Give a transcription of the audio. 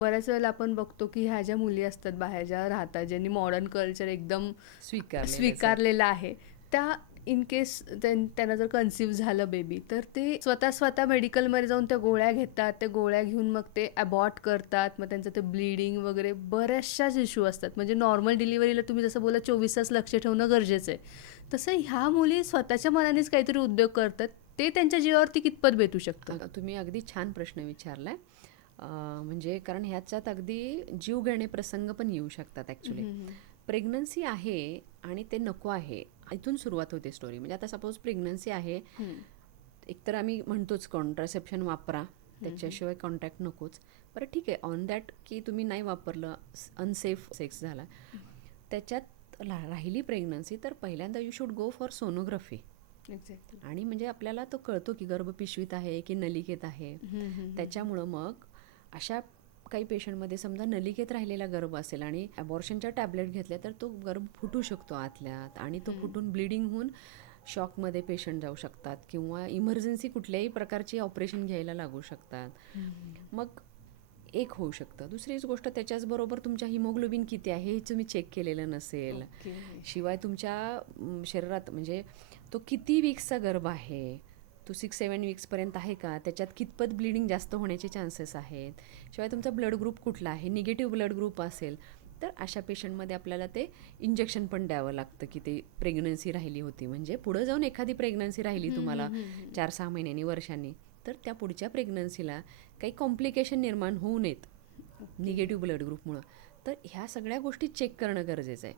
बऱ्याच वेळेला आपण बघतो की ह्या ज्या मुली असतात बाहेर ज्या राहतात, ज्यांनी मॉडर्न कल्चर एकदम स्वीकारलेलंच आहे. स्वीकारलेला आहे, त्या इन केस त्यांना जर कन्सिव्ह झालं बेबी, तर ते स्वतः स्वतः मेडिकलमध्ये जाऊन त्या गोळ्या घेतात. त्या गोळ्या घेऊन मग ते अबॉर्ट करतात. मग त्यांचं ते ब्लिडिंग वगैरे बऱ्याचशाच इश्यू असतात. म्हणजे नॉर्मल डिलिव्हरीला तुम्ही जसं बोला 24 तास लक्ष ठेवणं गरजेचं आहे. तसं ह्या मुली स्वतःच्या मनानेच काहीतरी उद्योग करतात. ते त्यांच्या जीवावरती कितपत बेतू शकतं? तुम्ही अगदी छान प्रश्न विचारलाय. म्हणजे कारण ह्याच्यात अगदी जीव घेणे प्रसंग पण येऊ शकतात ॲक्च्युली. प्रेग्नन्सी आहे आणि ते नको आहे, इथून सुरुवात होते स्टोरी. म्हणजे आता सपोज प्रेग्नन्सी आहे, एकतर आम्ही म्हणतोच कॉन्ट्रासेप्शन वापरा, त्याच्याशिवाय कॉन्टॅक्ट नकोच. बरं ठीक आहे, ऑन दॅट की तुम्ही नाही वापरलं, अनसेफ सेक्स झाला, त्याच्यात राहिली प्रेग्नन्सी, तर पहिल्यांदा you should go for sonography. Exactly. आणि म्हणजे आपल्याला तो कळतो की गर्भ पिशवीत आहे की नलिकेत आहे. त्याच्यामुळं मग अशा काही पेशंटमध्ये समजा नलिकेत राहिलेला गर्भ असेल आणि ॲबॉर्शनच्या टॅबलेट घेतल्या, तर तो गर्भ फुटू शकतो आतल्यात आणि तो फुटून ब्लिडिंग होऊन शॉकमध्ये पेशंट जाऊ शकतात किंवा इमर्जन्सी कुठल्याही प्रकारची ऑपरेशन घ्यायला लागू शकतात. मग एक होऊ शकतं. दुसरीच गोष्ट, त्याच्याचबरोबर तुमच्या हिमोग्लोबिन किती आहे हे तुम्ही चेक केलेलं नसेल. ओके. शिवाय तुमच्या शरीरात म्हणजे तो किती वीक्सचा गर्भ आहे, तो 6-7 वीक्सपर्यंत आहे का, त्याच्यात कितपत ब्लिडिंग जास्त होण्याचे चान्सेस आहेत. शिवाय तुमचा ब्लड ग्रुप कुठला आहे, निगेटिव्ह ब्लड ग्रुप असेल तर अशा पेशंटमध्ये आपल्याला ते इंजेक्शन पण द्यावं लागतं की ते प्रेग्नन्सी राहिली होती, म्हणजे पुढं जाऊन एखादी प्रेग्नन्सी राहिली तुम्हाला 4-6 महिन्यांनी, वर्षांनी, तर त्या पुढच्या प्रेग्नन्सीला काही कॉम्प्लिकेशन निर्माण होऊ नयेत निगेटिव्ह ब्लड ग्रुपमुळं. तर ह्या सगळ्या गोष्टी चेक करणं गरजेचं आहे.